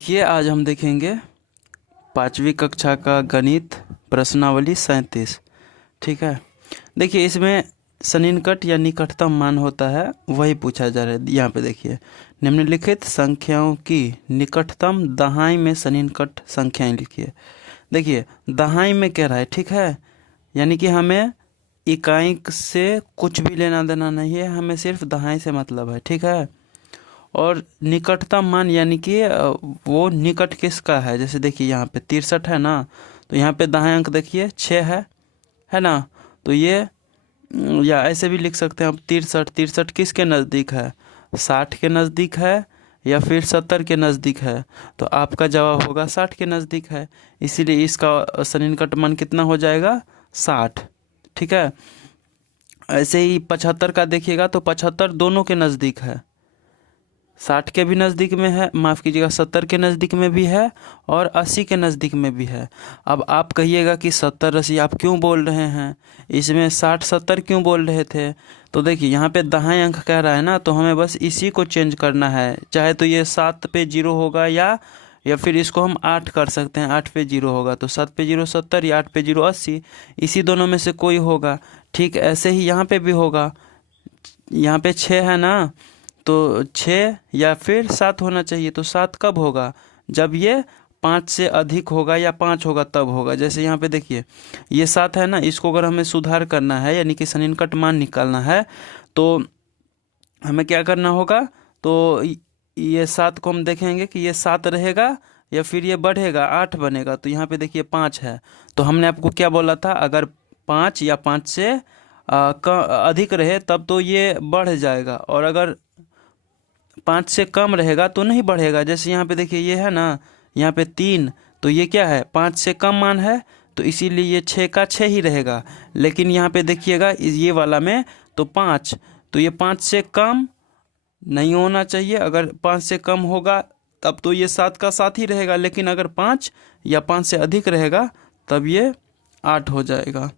देखिए आज हम देखेंगे पाँचवीं कक्षा का गणित प्रश्नावली 37। ठीक है। देखिए इसमें सन्निकट या निकटतम मान होता है वही पूछा जा रहा है। यहाँ पे देखिए निम्नलिखित संख्याओं की निकटतम दहाई में सन्निकट संख्याएं लिखिए। देखिए दहाई में कह रहा है, ठीक है, यानी कि हमें इकाई से कुछ भी लेना देना नहीं है, हमें सिर्फ दहाई से मतलब है। ठीक है। और निकटतम मान यानी कि वो निकट किसका है। जैसे देखिए यहाँ पे 63 है ना, तो यहाँ पे दाएं अंक देखिए 6 है ना। तो ये या ऐसे भी लिख सकते हैं आप 63 किसके नज़दीक है, 60 के नज़दीक है या फिर 70 के नज़दीक है। तो आपका जवाब होगा 60 के नज़दीक है, इसीलिए इसका सन्निकट मान कितना हो जाएगा, 60। ठीक है। ऐसे ही 75 का देखिएगा तो 75 दोनों के नज़दीक है, 60 के भी नज़दीक में है, माफ़ कीजिएगा 70 के नज़दीक में भी है और 80 के नज़दीक में भी है। अब आप कहिएगा कि 70 80 आप क्यों बोल रहे हैं, इसमें 60 70 क्यों बोल रहे थे। तो देखिए यहाँ पे दाएं अंक कह रहा है ना, तो हमें बस इसी को चेंज करना है। चाहे तो ये 7 पे 0 होगा या फिर इसको हम 8 कर सकते हैं, 8 पे 0 होगा तो 7 पे 0 70 या 8 पे 0 80, इसी दोनों में से कोई होगा। ठीक ऐसे ही यहाँ पे भी होगा, यहाँ पे 6 है ना, तो 6 या फिर 7 होना चाहिए। तो 7 कब होगा, जब ये 5 से अधिक होगा या 5 होगा तब होगा। जैसे यहाँ पे देखिए ये 7 है ना, इसको अगर हमें सुधार करना है यानी कि सन्निकट मान निकालना है तो हमें क्या करना होगा। तो ये 7 को हम देखेंगे कि ये 7 रहेगा या फिर ये बढ़ेगा 8 बनेगा। तो यहाँ पे देखिए 5 है, तो हमने आपको क्या बोला था, अगर 5 या 5 से अधिक रहे तब तो ये बढ़ जाएगा, और अगर 5 से कम रहेगा तो नहीं बढ़ेगा। जैसे यहाँ पे देखिए ये है ना, यहाँ पे 3, तो ये क्या है, 5 से कम मान है, तो इसीलिए ये 6 का 6 ही रहेगा। लेकिन यहाँ पे देखिएगा ये वाला में तो 5, तो ये 5 से कम नहीं होना चाहिए। अगर 5 से कम होगा तब तो ये 7 का 7 ही रहेगा, लेकिन अगर 5 या 5 से अधिक रहेगा तब ये 8 हो जाएगा।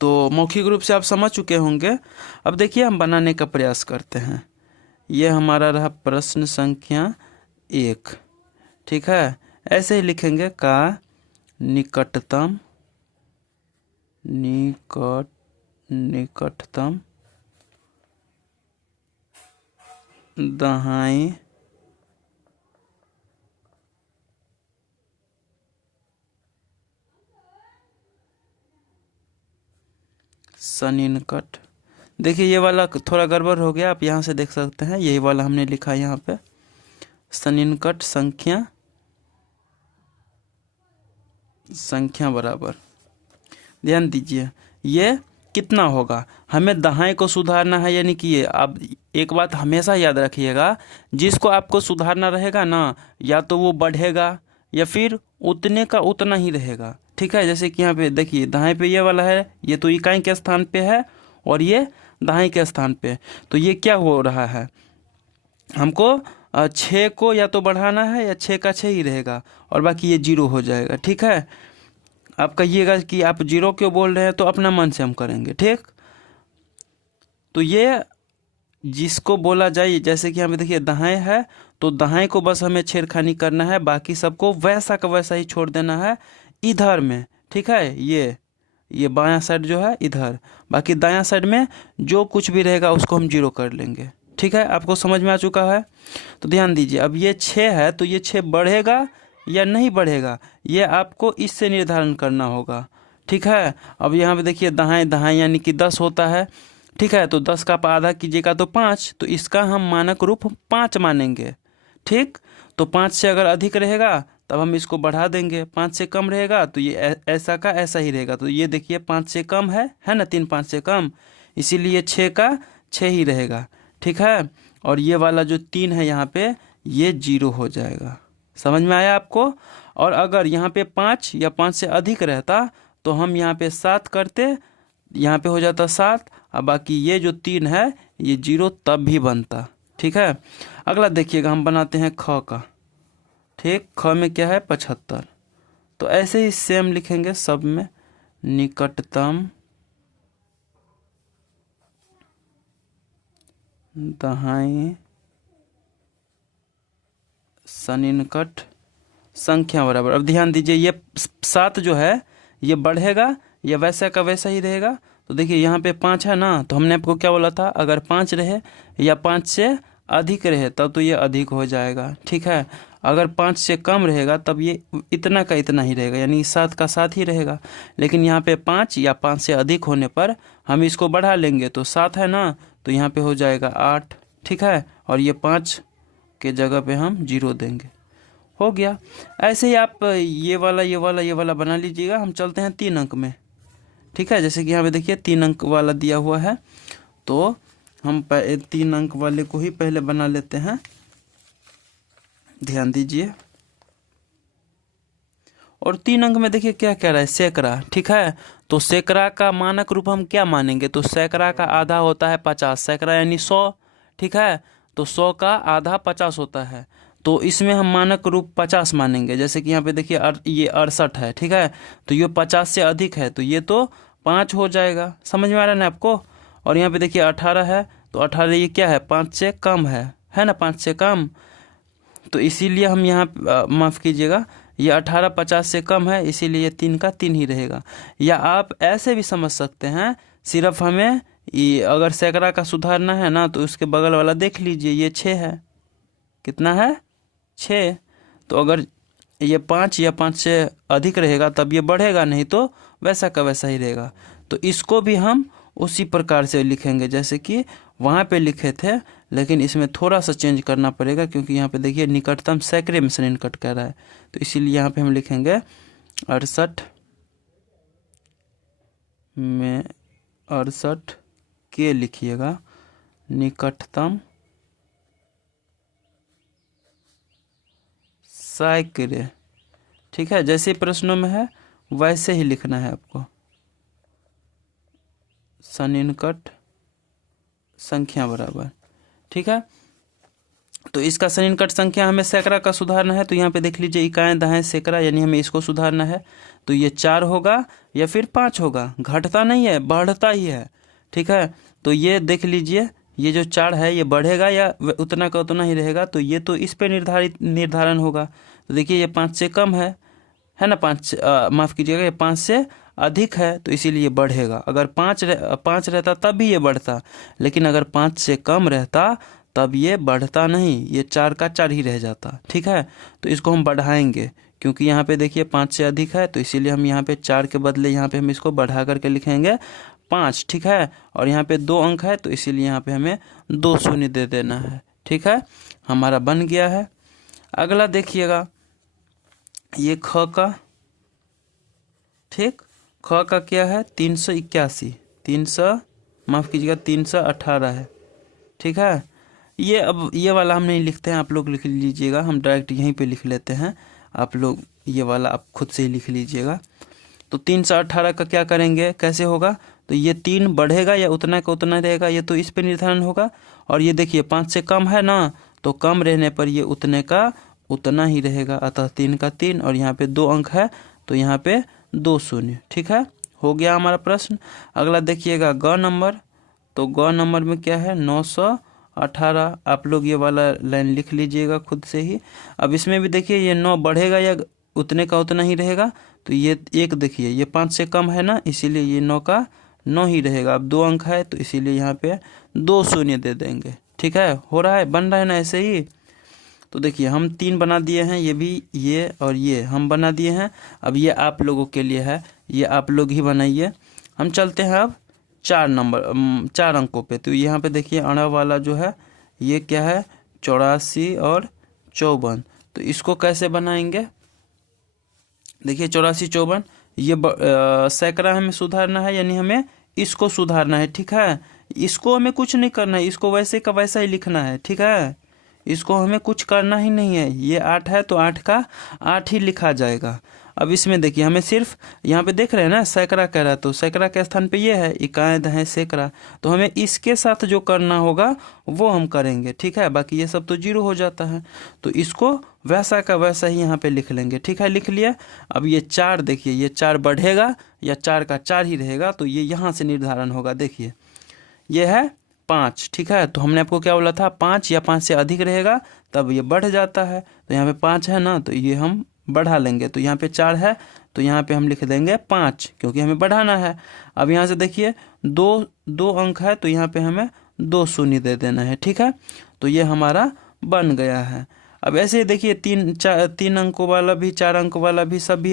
तो मौखिक रूप से आप समझ चुके होंगे। अब देखिए हम बनाने का प्रयास करते हैं। ये हमारा रहा प्रश्न संख्या 1। ठीक है। ऐसे ही लिखेंगे का निकटतम निकटतम दहाई सन्निकट। देखिए ये वाला थोड़ा गड़बड़ हो गया, आप यहाँ से देख सकते हैं, यही वाला हमने लिखा यहाँ पे सन्निकट संख्या बराबर। ध्यान दीजिए ये कितना होगा, हमें दहाई को सुधारना है, यानी कि ये आप एक बात हमेशा याद रखिएगा, जिसको आपको सुधारना रहेगा ना, या तो वो बढ़ेगा या फिर उतने का उतना ही रहेगा। ठीक है। जैसे कि यहाँ पे देखिए दहाई पे ये वाला है, ये तो इकाई के स्थान पे है और ये दहाई के स्थान पे, तो ये क्या हो रहा है, हमको 6 को या तो बढ़ाना है या 6 का 6 ही रहेगा और बाकी ये 0 हो जाएगा। ठीक है। आप कहिएगा कि आप 0 क्यों बोल रहे हैं, तो अपना मन से हम करेंगे। ठीक। तो ये जिसको बोला जाए, जैसे कि हमें देखिए दाएं है, तो दाएं को बस हमें छेड़खानी करना है, बाकी सबको वैसा का वैसा ही छोड़ देना है इधर में। ठीक है। ये बायां साइड जो है इधर, बाकी दायां साइड में जो कुछ भी रहेगा उसको हम 0 कर लेंगे। ठीक है। आपको समझ में आ चुका है। तो ध्यान दीजिए अब ये 6 है, तो ये 6 बढ़ेगा या नहीं बढ़ेगा, ये आपको इससे निर्धारण करना होगा। ठीक है। अब यहाँ पे देखिए दहाई दहाई यानी कि 10 होता है। ठीक है। तो 10 का आप आधा कीजिएगा तो 5, तो इसका हम मानक रूप 5 मानेंगे। ठीक। तो 5 से अगर अधिक रहेगा तब हम इसको बढ़ा देंगे, 5 से कम रहेगा तो ये ऐसा का ऐसा ही रहेगा। तो ये देखिए 5 से कम है ना, 3 5 से कम, इसीलिए 6 का 6 ही रहेगा। ठीक है। और ये वाला जो 3 है यहाँ पे, ये 0 हो जाएगा। समझ में आया आपको। और अगर यहाँ पे 5 या 5 से अधिक रहता तो हम यहाँ पे 7 करते, यहाँ पे हो जाता 7, और बाकी ये जो 3 है ये 0 तब भी बनता। ठीक है। अगला देखिएगा हम बनाते हैं ख का। ठीक। ख में क्या है, 75। तो ऐसे ही सेम लिखेंगे सब में, निकटतम दहाई सन्निकट संख्या बराबर। अब ध्यान दीजिए, ये 7 जो है ये बढ़ेगा या वैसा का वैसा ही रहेगा। तो देखिए यहाँ पे 5 है ना, तो हमने आपको क्या बोला था, अगर 5 रहे या 5 से अधिक रहे तब तो ये अधिक हो जाएगा, ठीक है। अगर 5 से कम रहेगा तब ये इतना का इतना ही रहेगा, यानी 7 का 7 ही रहेगा। लेकिन यहाँ पे 5 या 5 से अधिक होने पर हम इसको बढ़ा लेंगे, तो 7 है ना, तो यहाँ पे हो जाएगा 8, ठीक है। और ये 5 के जगह पे हम 0 देंगे, हो गया। ऐसे ही आप ये वाला बना लीजिएगा। हम चलते हैं 3 अंक में, ठीक है। जैसे कि यहाँ पे देखिए 3 अंक वाला दिया हुआ है, तो हम 3 अंक वाले को ही पहले बना लेते हैं। ध्यान दीजिए, और 3 अंक में देखिए क्या कह रहा है, सैकड़ा, ठीक है। तो सैकड़ा का मानक रूप हम क्या मानेंगे, तो सैकड़ा का आधा होता है 50, सैकड़ा यानी 100, ठीक है। तो 100 का आधा 50 होता है, तो इसमें हम मानक रूप 50 मानेंगे। जैसे कि यहाँ पे देखिए ये 68 है, ठीक है। तो ये 50 से अधिक है, तो ये तो 5 हो जाएगा, समझ में आ रहा है ना आपको। और यहाँ पे देखिए 18 है, तो 18 ये क्या है, 5 से कम है ना, 5 से कम। तो इसीलिए हम यहाँ माफ़ कीजिएगा, ये 18 50 से कम है, इसीलिए 3 का 3 ही रहेगा। या आप ऐसे भी समझ सकते हैं, सिर्फ हमें ये अगर सैकड़ा का सुधारना है ना, तो उसके बगल वाला देख लीजिए, ये 6 है, कितना है, 6। तो अगर ये 5 या 5 से अधिक रहेगा तब ये बढ़ेगा, नहीं तो वैसा का वैसा ही रहेगा। तो इसको भी हम उसी प्रकार से लिखेंगे जैसे कि वहाँ पे लिखे थे, लेकिन इसमें थोड़ा सा चेंज करना पड़ेगा, क्योंकि यहाँ पे देखिए निकटतम सैकड़े में से निकट कह रहा है। तो इसीलिए यहाँ पे हम लिखेंगे 68 में 68 के लिखिएगा निकटतम सैकड़े, ठीक है। जैसे प्रश्नों में है वैसे ही लिखना है आपको, सन्निकट संख्या बराबर, ठीक है। तो इसका सन्निकट संख्या हमें सैकड़ा का सुधारना है, तो यहाँ पे देख लीजिए इकाएं दाएं सैकड़ा, यानी हमें इसको सुधारना है। तो ये 4 होगा या फिर 5 होगा, घटता नहीं है बढ़ता ही है, ठीक है। तो ये देख लीजिए, ये जो 4 है ये बढ़ेगा या उतना का उतना ही रहेगा, तो ये तो इस पे निर्धारण होगा। तो देखिए ये 5 से कम है ना, 5 माफ़ कीजिएगा, ये 5 से अधिक है, तो इसीलिए बढ़ेगा। अगर 5 रहता तब भी ये बढ़ता, लेकिन अगर 5 से कम रहता तब ये बढ़ता नहीं, ये 4 का 4 ही रह जाता, ठीक है। तो इसको हम बढ़ाएंगे, क्योंकि यहाँ पे देखिए 5 से अधिक है, तो इसीलिए हम यहाँ पे 4 के बदले यहाँ पे हम इसको बढ़ा करके लिखेंगे 5, ठीक है। और यहाँ पे 2 अंक है, तो इसीलिए यहाँ पे हमें 2 शून्य दे देना है, ठीक है। हमारा बन गया है। अगला देखिएगा, ये ख का, ठीक, ख का क्या है, 381, 300 माफ़ कीजिएगा 318 है, ठीक है। ये अब ये वाला हम नहीं लिखते हैं, आप लोग लिख लीजिएगा, हम डायरेक्ट यहीं पे लिख लेते हैं। आप लोग ये वाला आप खुद से ही लिख लीजिएगा। तो 318 का क्या करेंगे, कैसे होगा, तो ये 3 बढ़ेगा या उतना का उतना रहेगा, ये तो इस पे निर्धारण होगा। और ये देखिए 5 से कम है ना, तो कम रहने पर ये उतने का उतना ही रहेगा, अतः 3 का 3। और यहाँ पे 2 अंक है, तो यहाँ पे 2 शून्य, ठीक है। हो गया हमारा प्रश्न। अगला देखिएगा ग नंबर, तो ग नंबर में क्या है, 918। आप लोग ये वाला लाइन लिख लीजिएगा खुद से ही। अब इसमें भी देखिए ये 9 बढ़ेगा या उतने का उतना ही रहेगा, तो ये एक देखिए ये 5 से कम है ना, इसीलिए ये 9 का 9 ही रहेगा। अब 2 अंक है, तो इसीलिए यहाँ पे 2 शून्य दे देंगे, ठीक है। हो रहा है, बन रहा है ना ऐसे ही। तो देखिए हम 3 बना दिए हैं, ये भी, ये और ये हम बना दिए हैं। अब ये आप लोगों के लिए है, ये आप लोग ही बनाइए। हम चलते हैं अब 4 अंकों पे। तो यहाँ पे देखिए अड़ा वाला जो है ये क्या है, 84 और 54। तो इसको कैसे बनाएंगे, देखिए 84 54, ये सैकड़ा हमें सुधारना है, यानी हमें इसको सुधारना है, ठीक है। इसको हमें कुछ नहीं करना है, इसको वैसे का वैसा ही लिखना है, ठीक है। इसको हमें कुछ करना ही नहीं है। ये 8 है, तो 8 का 8 ही लिखा जाएगा। अब इसमें देखिए हमें सिर्फ यहाँ पे देख रहे हैं ना, सैकड़ा कह रहा है, तो सैकड़ा के स्थान पे ये है, इकाएं दाएं सैकड़ा, तो हमें इसके साथ जो करना होगा वो हम करेंगे, ठीक है। बाकी ये सब तो 0 हो जाता है, तो इसको वैसा का वैसा ही यहाँ पे लिख लेंगे, ठीक है। लिख लिया। अब ये 4 देखिए, ये 4 बढ़ेगा या 4 का 4 ही रहेगा, तो ये यहाँ से निर्धारण होगा। देखिए ये है 5, ठीक है। तो हमने आपको क्या बोला था, 5 या 5 से अधिक रहेगा तब ये बढ़ जाता है। तो यहाँ पे 5 है ना, तो ये हम बढ़ा लेंगे। तो यहाँ पे 4 है तो यहाँ पे हम लिख देंगे 5, क्योंकि हमें बढ़ाना है। अब यहाँ से देखिए 2 अंक है तो यहाँ पे हमें 2 शून्य दे देना है, ठीक है। तो ये हमारा बन गया है। अब ऐसे ही देखिए 3 अंकों वाला भी, 4 अंक वाला भी सब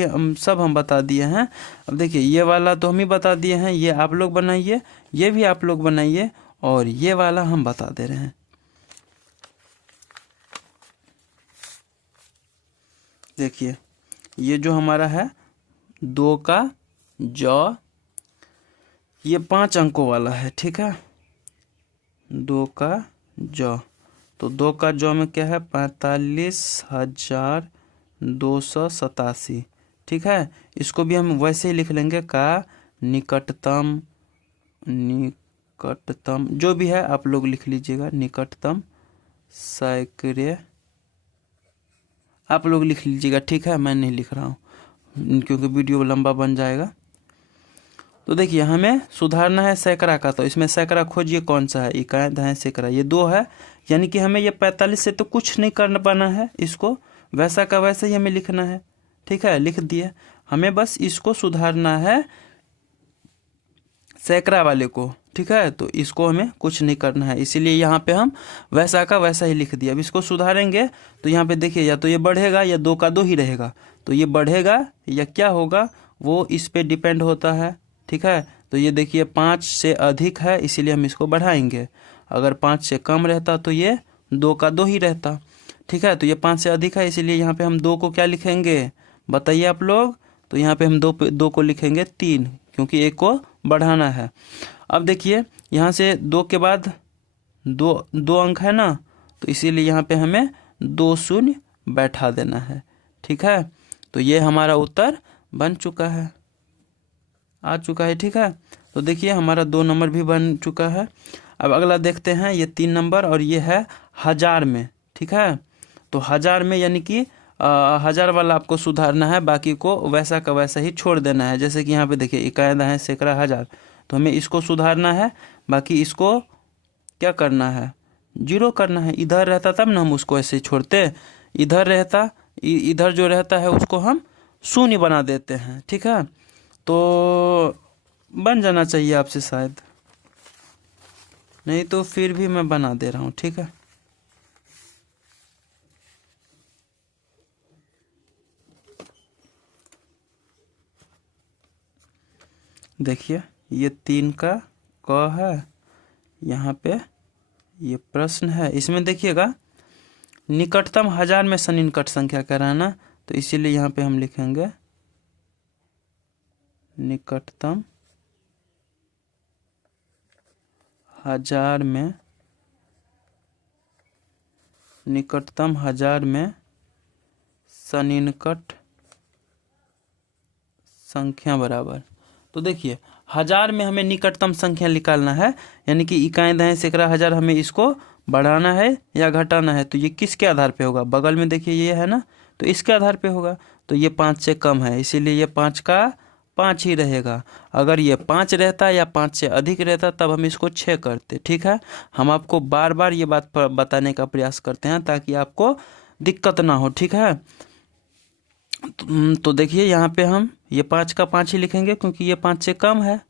हम बता दिए हैं। अब देखिए ये वाला तो हम ही बता दिए हैं, ये आप लोग बनाइए, ये भी आप लोग बनाइए, और ये वाला हम बता दे रहे हैं। देखिए ये जो हमारा है 2 का जौ, ये 5 अंकों वाला है, ठीक है। 2 का जौ, तो 2 का जौ में क्या है, 45,287, ठीक है। इसको भी हम वैसे ही लिख लेंगे का निकटतम जो भी है आप लोग लिख लीजिएगा, निकटतम सैकड़े आप लोग लिख लीजिएगा, ठीक है। मैं नहीं लिख रहा हूँ क्योंकि वीडियो लंबा बन जाएगा। तो देखिए हमें सुधारना है सैकड़ा का, तो इसमें सैकड़ा खोजिए कौन सा है, इकाई दहाई सैकड़ा, ये 2 है, यानी कि हमें ये 45 से तो कुछ नहीं करना पाना है, इसको वैसा का वैसा ही हमें लिखना है, ठीक है। लिख दिए, हमें बस इसको सुधारना है सैकड़ा वाले को, ठीक है। तो इसको हमें कुछ नहीं करना है, इसीलिए यहाँ पे हम वैसा का वैसा ही लिख दिया। अब इसको सुधारेंगे तो यहाँ पे देखिए या तो ये बढ़ेगा या 2 का 2 ही रहेगा, तो ये बढ़ेगा या क्या होगा वो इस पे डिपेंड होता है, ठीक है। तो ये देखिए 5 से अधिक है इसीलिए हम इसको बढ़ाएंगे, अगर 5 से कम रहता तो ये 2 का 2 ही रहता, ठीक है। तो ये 5 से अधिक है इसीलिए यहाँ पे हम 2 को क्या लिखेंगे बताइए आप लोग, तो यहाँ पे हम 2 को लिखेंगे 3, क्योंकि 1 को बढ़ाना है। अब देखिए यहाँ से 2 के बाद 2 अंक है ना, तो इसीलिए यहाँ पे हमें 2 शून्य बैठा देना है, ठीक है। तो ये हमारा उत्तर बन चुका है, आ चुका है, ठीक है। तो देखिए हमारा 2 नंबर भी बन चुका है। अब अगला देखते हैं, ये 3 नंबर और ये है 1000 में, ठीक है। तो 1000 में यानी कि 1000 वाला आपको सुधारना है, बाकी को वैसा का वैसा ही छोड़ देना है। जैसे कि यहाँ पे देखिए इकाई दहाई सैकड़ा 1000, तो हमें इसको सुधारना है, बाकी इसको क्या करना है, 0 करना है। इधर रहता तब ना हम उसको ऐसे ही छोड़ते, इधर रहता, इधर जो रहता है उसको हम शून्य बना देते हैं, ठीक है। तो बन जाना चाहिए आपसे शायद, नहीं तो फिर भी मैं बना दे रहा हूँ, ठीक है। देखिए ये 3 का क है, यहाँ पे ये प्रश्न है, इसमें देखिएगा निकटतम 1000 में सन्निकट संख्या क्या रहना, तो इसीलिए यहाँ पे हम लिखेंगे निकटतम 1000 में, निकटतम 1000 में सन्निकट संख्या बराबर। तो देखिए 1000 में हमें निकटतम संख्या निकालना है, यानी कि इकाई दहाई सैकड़ा 1000, हमें इसको बढ़ाना है या घटाना है। तो ये किसके आधार पे होगा, बगल में देखिए ये है ना, तो इसके आधार पे होगा। तो ये 5 से कम है इसीलिए ये 5 का 5 ही रहेगा। अगर ये 5 रहता या 5 से अधिक रहता तब हम इसको 6 करते, ठीक है। हम आपको बार बार ये बात बताने का प्रयास करते हैं ताकि आपको दिक्कत ना हो, ठीक है। तो देखिए यहाँ पे हम ये 5 का 5 ही लिखेंगे क्योंकि ये 5 से कम है,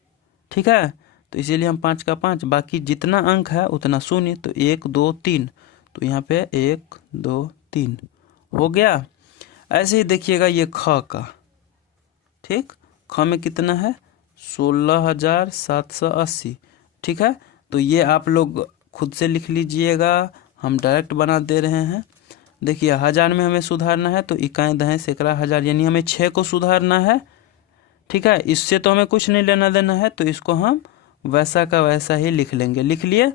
ठीक है। तो इसीलिए हम 5 का 5, बाकी जितना अंक है उतना शून्य, तो 1 2 3, तो यहाँ पे 1 2 3 हो गया। ऐसे ही देखिएगा ये ख का, ठीक, ख में कितना है 16,780, ठीक है। तो ये आप लोग खुद से लिख लीजिएगा, हम डायरेक्ट बना दे रहे हैं। देखिए 1000 में हमें सुधारना है, तो इकाई दहाई सैकड़ा 1000 यानी हमें 6 को सुधारना है, ठीक है। इससे तो हमें कुछ नहीं लेना देना है, तो इसको हम वैसा का वैसा ही लिख लेंगे। लिख लिए,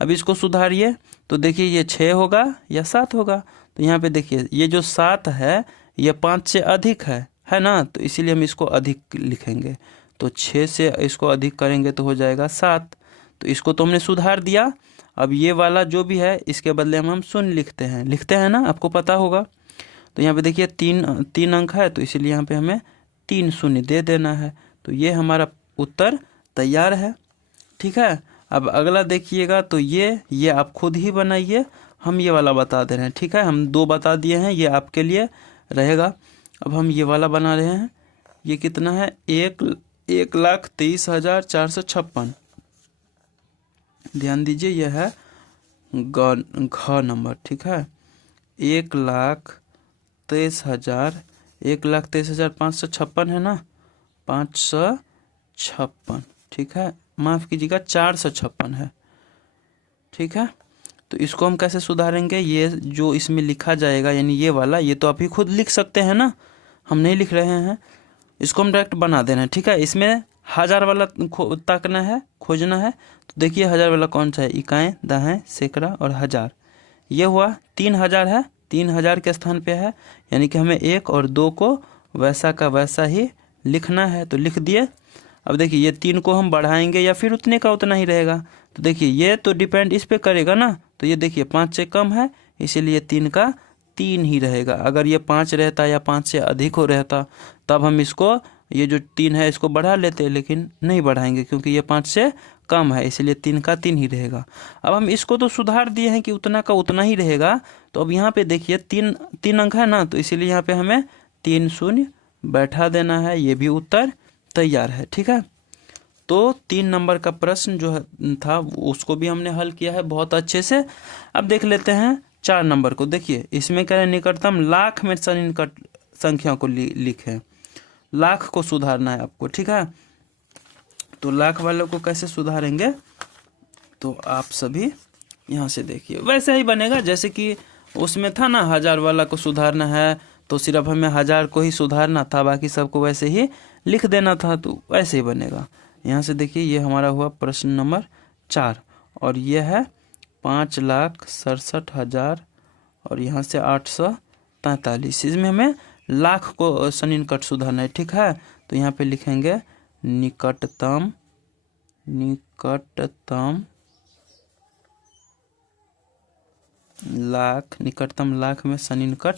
अब इसको सुधारिए, तो देखिए ये 6 होगा या 7 होगा। तो यहाँ पे देखिए ये जो 7 है ये 5 से अधिक है ना, तो इसीलिए हम इसको अधिक लिखेंगे। तो 6 से इसको अधिक करेंगे तो हो जाएगा 7, तो इसको तो हमने सुधार दिया। अब ये वाला जो भी है इसके बदले हम शून्य लिखते हैं ना, आपको पता होगा। तो यहाँ पे देखिए 3 अंक है, तो इसीलिए यहाँ पे हमें 3 शून्य दे देना है। तो ये हमारा उत्तर तैयार है, ठीक है। अब अगला देखिएगा, तो ये आप खुद ही बनाइए, हम ये वाला बता दे रहे हैं, ठीक है। हम 2 बता दिए हैं, ये आपके लिए रहेगा। अब हम ये वाला बना रहे हैं, ये कितना है, 1,23,456। ध्यान दीजिए, यह है घ नंबर, ठीक है। 1,23,556 है ना, 556, ठीक है। माफ़ कीजिएगा, 456 है, ठीक है। तो इसको हम कैसे सुधारेंगे, ये जो इसमें लिखा जाएगा यानी ये वाला, ये तो आप ही खुद लिख सकते हैं ना, हम नहीं लिख रहे हैं, इसको हम डायरेक्ट बना देना है, ठीक है। इसमें 1000 वाला ताकना है, खोजना है। तो देखिए 1000 वाला कौन सा है, इकाएँ, दहाएं, सैकड़ा और हज़ार। ये हुआ 3000 है, 3000 के स्थान पे है, यानी कि हमें 1 और 2 को वैसा का वैसा ही लिखना है, तो लिख दिए। अब देखिए ये 3 को हम बढ़ाएंगे या फिर उतने का उतना ही रहेगा, तो देखिए ये तो डिपेंड इस पे करेगा ना। तो ये देखिए 5 से कम है, इसीलिए 3 का 3 ही रहेगा। अगर ये 5 रहता या 5 से अधिक हो रहता, तब हम इसको, ये जो 3 है इसको बढ़ा लेते, लेकिन नहीं बढ़ाएंगे क्योंकि ये 5 से कम है, इसलिए 3 का 3 ही रहेगा। अब हम इसको तो सुधार दिए हैं कि उतना का उतना ही रहेगा। तो अब यहाँ पे देखिए 3 अंक है ना, तो इसीलिए यहाँ पे हमें 3 शून्य बैठा देना है, ये भी उत्तर तैयार है, ठीक है। तो 3 नंबर का प्रश्न जो था उसको भी हमने हल किया है बहुत अच्छे से। अब देख लेते हैं 4 नंबर को। देखिए इसमें क्या है, निकटतम लाख में सन्निकट संख्या को लिखें, लाख को सुधारना है आपको, ठीक है। तो लाख वालों को कैसे सुधारेंगे, तो आप सभी यहाँ से देखिए, वैसे ही बनेगा जैसे कि उसमें था ना, 1000 वाला को सुधारना है, तो सिर्फ हमें 1000 को ही सुधारना था, बाकी सबको वैसे ही लिख देना था, तो वैसे ही बनेगा। यहाँ से देखिए ये हमारा हुआ प्रश्न नंबर 4, और यह है 5,67,000 और यहाँ से 843। इसमें हमें लाख को सन्निकट सुधारना है, ठीक है। तो यहाँ पे लिखेंगे निकटतम लाख, निकटतम लाख में सन्निकट,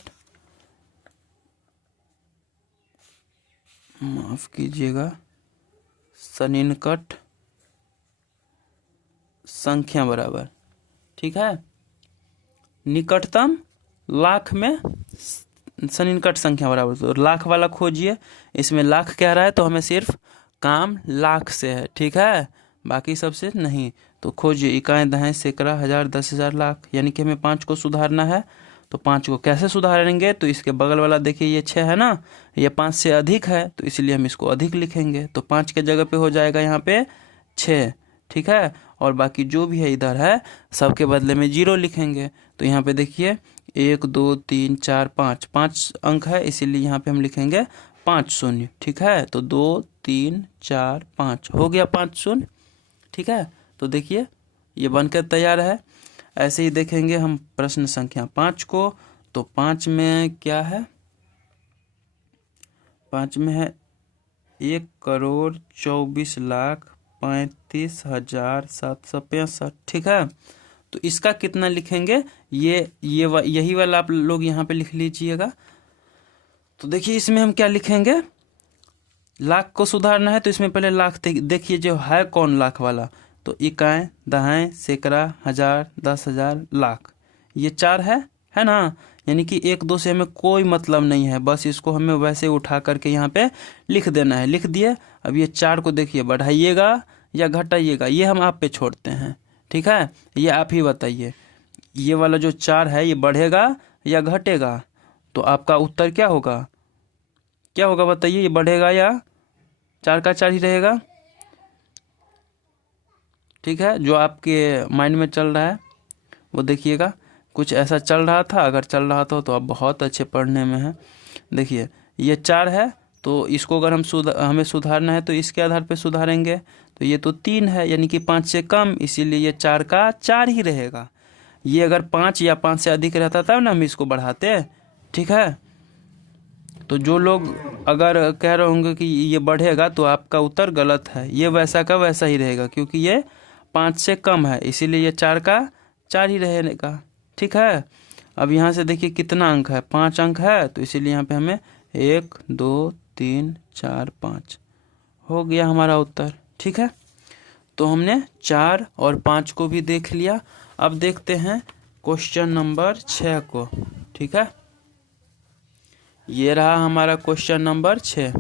माफ कीजिएगा, सन्निकट संख्या बराबर, ठीक है। निकटतम लाख में सन्निकट संख्या बराबर, तो लाख वाला खोजिए। इसमें लाख कह रहा है तो हमें सिर्फ काम लाख से है, ठीक है, बाकी सबसे नहीं। तो खोजिए इकाएँ, दहाएं, सैकड़ा, हज़ार, 10,000, लाख, यानी कि हमें 5 को सुधारना है। तो 5 को कैसे सुधारेंगे, तो इसके बगल वाला देखिए ये 6 है ना, ये 5 से अधिक है, तो इसलिए हम इसको अधिक लिखेंगे। तो 5 के जगह पे हो जाएगा यहाँ पे 6, ठीक है। और बाकी जो भी है इधर है सबके बदले में 0 लिखेंगे। तो यहाँ पे देखिए 1 2 3 4 5, 5 अंक है, इसीलिए यहाँ पे हम लिखेंगे 5 शून्य, ठीक है। तो 2 3 4 5 हो गया 5 शून्य, ठीक है। तो देखिए ये बनकर तैयार है। ऐसे ही देखेंगे हम प्रश्न संख्या 5 को। तो 5 में क्या है, 5 में है 1,24,35,765, ठीक है। तो इसका कितना लिखेंगे, यही वाला आप लोग यहाँ पे लिख लीजिएगा। तो देखिए इसमें हम क्या लिखेंगे, लाख को सुधारना है, तो इसमें पहले लाख देखिए जो है कौन लाख वाला, तो इकाएँ, दहाएं, सैकड़ा, हज़ार, 10,000, लाख, ये 4 है ना। यानी कि 1 2 से हमें कोई मतलब नहीं है, बस इसको हमें वैसे उठा करके यहाँ पे लिख देना है, लिख दिए। अब ये 4 को देखिए बढ़ाइएगा या घटाइएगा, ये हम आप पे छोड़ते हैं, ठीक है। ये आप ही बताइए, ये वाला जो 4 है ये बढ़ेगा या घटेगा, तो आपका उत्तर क्या होगा, बताइए, ये बढ़ेगा या 4 का 4 ही रहेगा, ठीक है। जो आपके माइंड में चल रहा है वो देखिएगा, कुछ ऐसा चल रहा था, अगर चल रहा था तो आप बहुत अच्छे पढ़ने में हैं। देखिए ये 4 है, तो इसको अगर हमें सुधारना है तो इसके आधार पे सुधारेंगे। तो ये तो 3 है, यानी कि 5 से कम, इसीलिए ये 4 का 4 ही रहेगा। ये अगर 5 या 5 से अधिक रहता तब ना हम इसको बढ़ाते, ठीक है। तो जो लोग अगर कह रहे होंगे कि ये बढ़ेगा, तो आपका उत्तर गलत है, ये वैसा का वैसा ही रहेगा, क्योंकि ये 5 से कम है, इसीलिए ये 4 का 4 ही रहेगा, ठीक है। अब यहाँ से देखिए कितना अंक है, 5 अंक है, तो इसीलिए यहाँ पे हमें 1 2 3 4 5 हो गया हमारा उत्तर, ठीक है। तो हमने 4 और 5 को भी देख लिया। अब देखते हैं क्वेश्चन नंबर 6 को। ठीक है, ये रहा हमारा क्वेश्चन नंबर 6।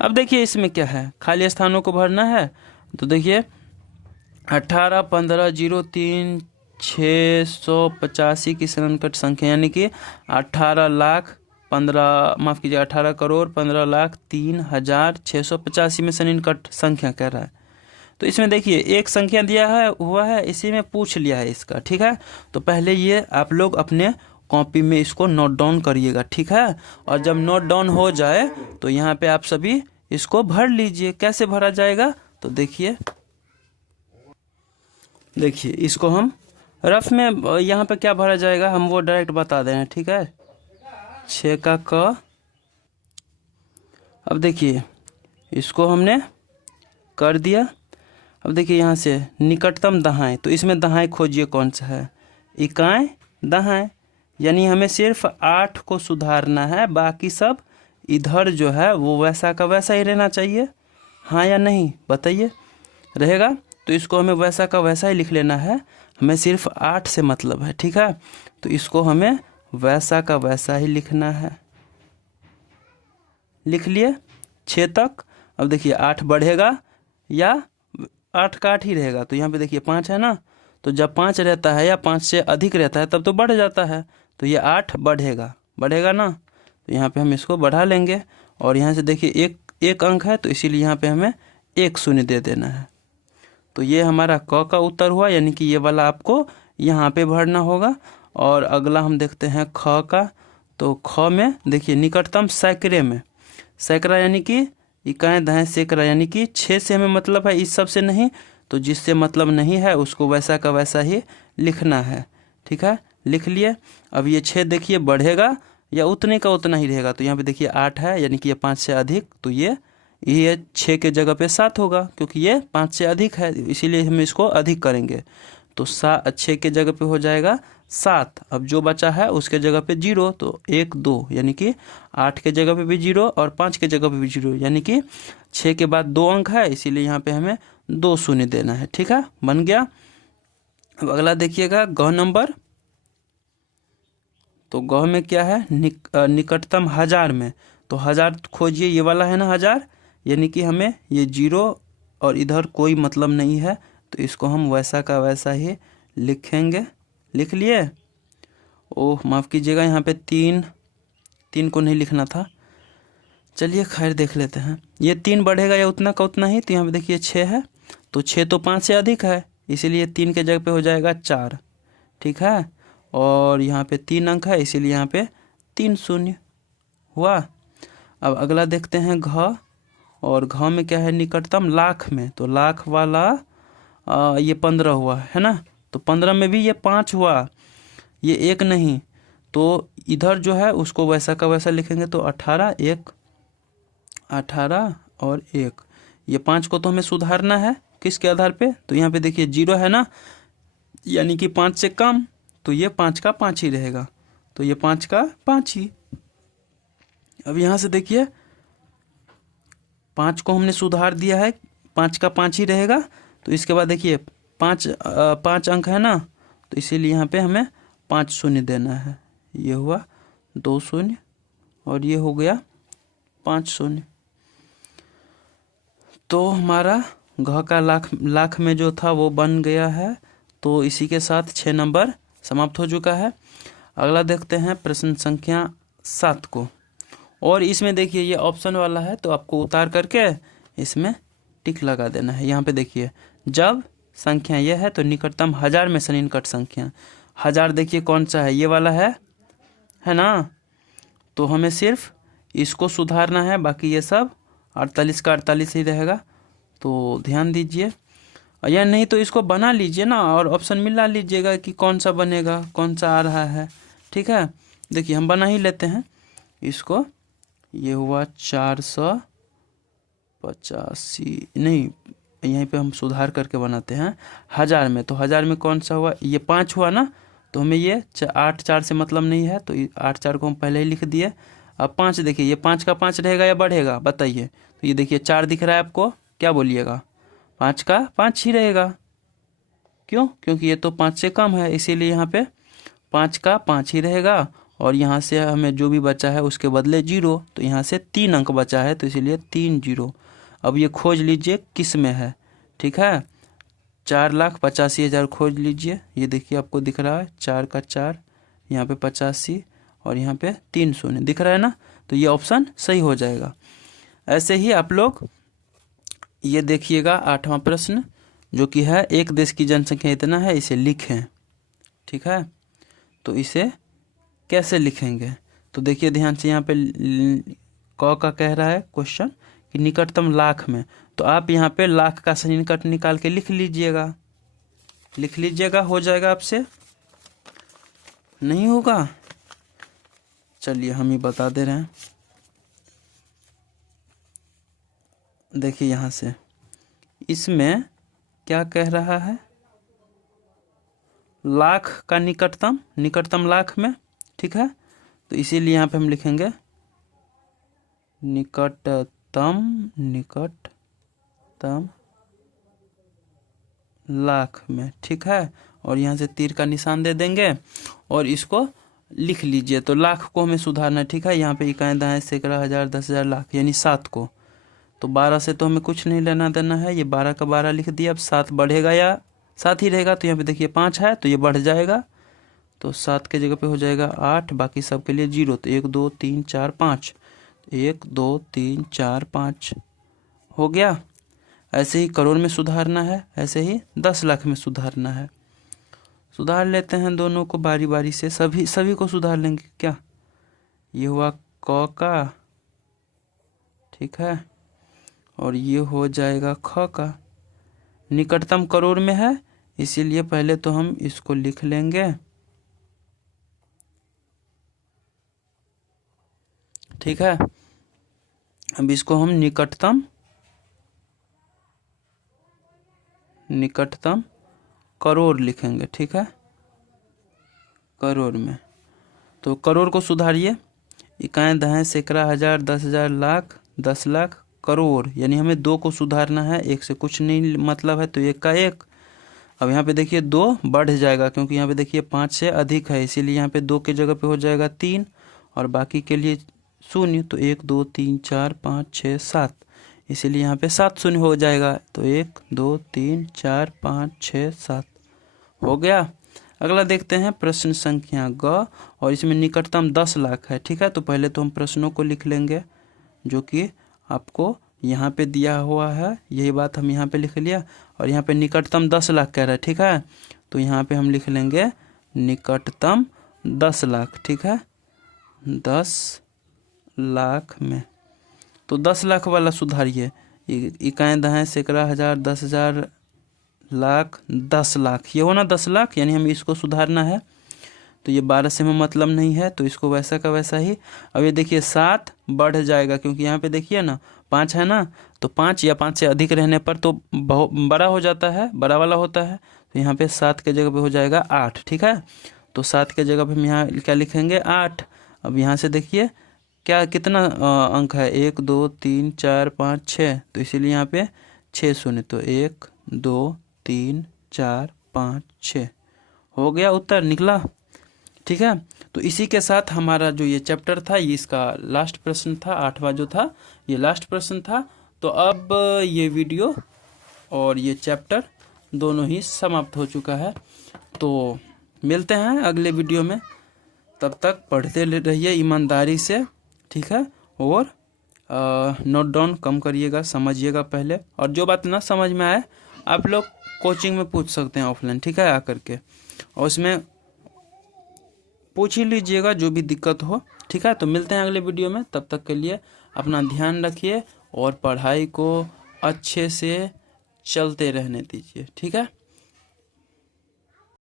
अब देखिए इसमें क्या है, खाली स्थानों को भरना है। तो देखिए 18, 15, 03, 685 की सन्निकट संख्या, यानी कि 18 लाख 15, माफ़ कीजिए 18 करोड़ 15 लाख 3,685 में सन्निकट संख्या कह रहा है। तो इसमें देखिए एक संख्या दिया है हुआ है, इसी में पूछ लिया है इसका। ठीक है, तो पहले ये आप लोग अपने कॉपी में इसको नोट डाउन करिएगा। ठीक है, और जब नोट डाउन हो जाए तो यहाँ पे आप सभी इसको भर लीजिए। कैसे भरा जाएगा, तो देखिए इसको हम रफ में यहाँ पे क्या भरा जाएगा हम वो डायरेक्ट बता दे रहे हैं। ठीक है, 6 का क। अब देखिए इसको हमने कर दिया। अब देखिए यहाँ से निकटतम दहाएं, तो इसमें दहाएं खोजिए कौन सा है, इकाएं दहाएं, यानी हमें सिर्फ 8 को सुधारना है, बाकी सब इधर जो है वो वैसा का वैसा ही रहना चाहिए। हाँ या नहीं बताइए, रहेगा? तो इसको हमें वैसा का वैसा ही लिख लेना है, हमें सिर्फ 8 से मतलब है। ठीक है, तो इसको हमें वैसा का वैसा ही लिखना है। लिख लिए 6 तक। अब देखिए 8 बढ़ेगा या 8 का 8 ही रहेगा। तो यहाँ पे देखिए 5 है ना, तो जब 5 रहता है या 5 से अधिक रहता है तब तो बढ़ जाता है, तो ये 8 बढ़ेगा ना। तो यहाँ पे हम इसको बढ़ा लेंगे। और यहाँ से देखिए एक अंक है, तो इसीलिए यहाँ पे हमें 1 शून्य दे देना है। तो ये हमारा क का उत्तर हुआ, यानी कि ये वाला आपको यहाँ पे भरना होगा। और अगला हम देखते हैं ख का। तो ख में देखिए निकटतम सैकड़े में, सैकड़ा यानी कि इकाएं दहाएं सैकड़ा, यानी कि 6 से हमें मतलब है, इस सब से नहीं। तो जिससे मतलब नहीं है उसको वैसा का वैसा ही लिखना है। ठीक है, लिख लिए। अब ये 6 देखिए बढ़ेगा या उतने का उतना ही रहेगा। तो यहाँ पे देखिए 8 है, यानी कि ये 5 से अधिक, तो ये 6 के जगह पे 7 होगा, क्योंकि ये 5 से अधिक है, इसीलिए हम इसको अधिक करेंगे। तो 6 के जगह पे हो जाएगा 7। अब जो बचा है उसके जगह पे 0, तो 1 2, यानी कि 8 के जगह पे भी 0 और 5 के जगह पे भी 0, यानी कि 6 के बाद 2 अंक है, इसीलिए यहाँ पे हमें 2 शून्य देना है। ठीक है, बन गया। अब अगला देखिएगा ग नंबर। तो ग में क्या है, निकटतम 1000 में। तो 1000 खोजिए, ये वाला है ना 1000, यानी कि हमें ये 0 और इधर कोई मतलब नहीं है, तो इसको हम वैसा का वैसा ही लिखेंगे। लिख लिए? ओह माफ़ कीजिएगा, यहाँ पे 3 को नहीं लिखना था। चलिए खैर देख लेते हैं। ये 3 बढ़ेगा या उतना का उतना ही। तो यहाँ पे देखिए 6 है, तो 6 तो 5 से अधिक है, इसीलिए 3 के जगह पे हो जाएगा 4। ठीक है, और यहाँ पे 3 अंक है, इसीलिए यहाँ पे 3 शून्य हुआ। अब अगला देखते हैं घ। और घ में क्या है, निकटतम लाख में। तो लाख वाला ये 15 हुआ है ना, तो 15 में भी ये 5 हुआ, ये 1 नहीं। तो इधर जो है उसको वैसा का वैसा लिखेंगे। तो 18 और 1, ये 5 को तो हमें सुधारना है किसके आधार पे। तो यहाँ पे देखिए 0 है ना, यानी कि 5 से कम, तो ये 5 का 5 ही रहेगा। तो ये 5 का 5 ही। अब यहाँ से देखिए 5 को हमने सुधार दिया है, 5 का 5 ही रहेगा। तो इसके बाद देखिए 5 अंक है ना, तो इसीलिए यहाँ पे हमें 5 शून्य देना है। ये हुआ 2 शून्य और ये हो गया 5 शून्य। तो हमारा घ का लाख में जो था वो बन गया है। तो इसी के साथ 6 नंबर समाप्त हो चुका है। अगला देखते हैं प्रश्न संख्या 7 को। और इसमें देखिए ये ऑप्शन वाला है, तो आपको उतार करके इसमें टिक लगा देना है। यहाँ पे देखिए जब संख्या यह है तो निकटतम 1000 में सन्निकट संख्या। 1000 देखिए कौन सा है, ये वाला है ना। तो हमें सिर्फ इसको सुधारना है, बाकी ये सब 48 का 48 ही रहेगा। तो ध्यान दीजिए, या नहीं तो इसको बना लीजिए ना और ऑप्शन मिला लीजिएगा कि कौन सा बनेगा, कौन सा आ रहा है। ठीक है, देखिए हम बना ही लेते हैं इसको। ये हुआ 485, नहीं यहीं पे हम सुधार करके बनाते हैं 1000 में। तो 1000 में कौन सा हुआ, ये 5 हुआ ना, तो हमें ये 8 4 से मतलब नहीं है, तो 8 4 को हम पहले ही लिख दिए। अब 5 देखिए, ये 5 का 5 रहेगा या बढ़ेगा बताइए। तो ये देखिए 4 दिख रहा है आपको, क्या बोलिएगा, 5 का 5 ही रहेगा। क्यों? क्योंकि ये तो 5 से कम है, इसीलिए यहाँ पे 5 का 5 ही रहेगा। और यहाँ से हमें जो भी बचा है उसके बदले 0, तो यहाँ से 3 अंक बचा है, तो इसीलिए 3 0। अब ये खोज लीजिए किस में है। ठीक है, 4,85,000 खोज लीजिए। ये देखिए आपको दिख रहा है 4 का 4, यहाँ पे 85 और यहाँ पे 3 शून्य दिख रहा है ना, तो ये ऑप्शन सही हो जाएगा। ऐसे ही आप लोग ये देखिएगा 8वां प्रश्न, जो कि है एक देश की जनसंख्या इतना है, इसे लिखें। ठीक है, तो इसे कैसे लिखेंगे? तो देखिए ध्यान से, यहाँ पे क का कह रहा है क्वेश्चन कि निकटतम लाख में, तो आप यहाँ पे लाख का सही निकट निकाल के लिख लीजिएगा, हो जाएगा आपसे। नहीं होगा? चलिए हम ही बता दे रहे हैं। देखिए यहाँ से इसमें क्या कह रहा है, लाख का निकटतम लाख में। ठीक है, तो इसीलिए यहाँ पे हम लिखेंगे निकटतम लाख में। ठीक है, और यहाँ से तीर का निशान दे देंगे और इसको लिख लीजिए। तो लाख को हमें सुधारना है। ठीक है, यहाँ पे इकाई दाएं सैकड़ा हजार 10,000 लाख यानी 7 को, तो 12 से तो हमें कुछ नहीं लेना देना है। ये 12 का 12 लिख दिया। अब 7 बढ़ेगा या 7 ही रहेगा, तो यहाँ पे देखिए 5 है तो ये बढ़ जाएगा, तो 7 के जगह पे हो जाएगा 8, बाकी सब के लिए 0। तो 1 2 3 4 5, 1 2 3 4 5 हो गया। ऐसे ही करोड़ में सुधारना है, ऐसे ही 10 लाख में सुधारना है। सुधार लेते हैं दोनों को बारी बारी से, सभी को सुधार लेंगे। क्या ये हुआ क का, ठीक है, और ये हो जाएगा ख का। निकटतम करोड़ में है, इसीलिए पहले तो हम इसको लिख लेंगे। ठीक है, अब इसको हम निकटतम करोड़ लिखेंगे। ठीक है, करोड़ में, तो करोड़ को सुधारिए। इकाई दहाई सैकड़ा हजार 10,000 लाख 10 लाख करोड़, यानी हमें 2 को सुधारना है, 1 से कुछ नहीं मतलब है, तो 1 का 1। अब यहाँ पे देखिए 2 बढ़ जाएगा, क्योंकि यहाँ पे देखिए 5 से अधिक है, इसीलिए यहाँ पे 2 के जगह पे हो जाएगा 3 और बाकी के लिए 0। तो 1 2 3 4 5 6 7, इसीलिए यहाँ पे 7 शून्य हो जाएगा। तो 1 2 3 4 5 6 7 हो गया। अगला देखते हैं प्रश्न संख्या ग, और इसमें निकटतम 10 लाख है। ठीक है, तो पहले तो हम प्रश्नों को लिख लेंगे, जो कि आपको यहाँ पे दिया हुआ है, यही बात हम यहाँ पे लिख लिया। और यहाँ पे निकटतम 10 लाख कह रहा है। ठीक है, तो यहाँ पे हम लिख लेंगे निकटतम 10 लाख। ठीक है, 10 लाख में, तो 10 लाख वाला सुधारिए। इकाई दहाई सैकड़ा हजार 10,000 लाख 10 लाख, ये हो ना 10 लाख, यानी हमें इसको सुधारना है। तो ये 12 से हमें मतलब नहीं है, तो इसको वैसा का वैसा ही। अब ये देखिए 7 बढ़ जाएगा, क्योंकि यहाँ पे देखिए ना 5 है ना, तो 5 या 5 से अधिक रहने पर तो बहुत बड़ा हो जाता है, बड़ा वाला होता है। तो यहाँ पे 7 के जगह पे हो जाएगा 8। ठीक है, तो 7 के जगह पे हम यहाँ क्या लिखेंगे 8। अब यहाँ से देखिए क्या कितना अंक है, 1 2 3 4 5 6, तो इसीलिए यहाँ पे 6 शून्य, तो 1 2 3 4 5 6 हो गया, उत्तर निकला। ठीक है, तो इसी के साथ हमारा जो ये चैप्टर था, ये इसका लास्ट प्रश्न था, 8वां जो था ये लास्ट प्रश्न था। तो अब ये वीडियो और ये चैप्टर दोनों ही समाप्त हो चुका है। तो मिलते हैं अगले वीडियो में, तब तक पढ़ते रहिए ईमानदारी से। ठीक है, और नोट डाउन कम करिएगा, समझिएगा पहले, और जो बात ना समझ में आए आप लोग कोचिंग में पूछ सकते हैं ऑफलाइन। ठीक है, आकर के, और उसमें पूछ ही लीजिएगा जो भी दिक्कत हो। ठीक है, तो मिलते हैं अगले वीडियो में, तब तक के लिए अपना ध्यान रखिए और पढ़ाई को अच्छे से चलते रहने दीजिए। ठीक है।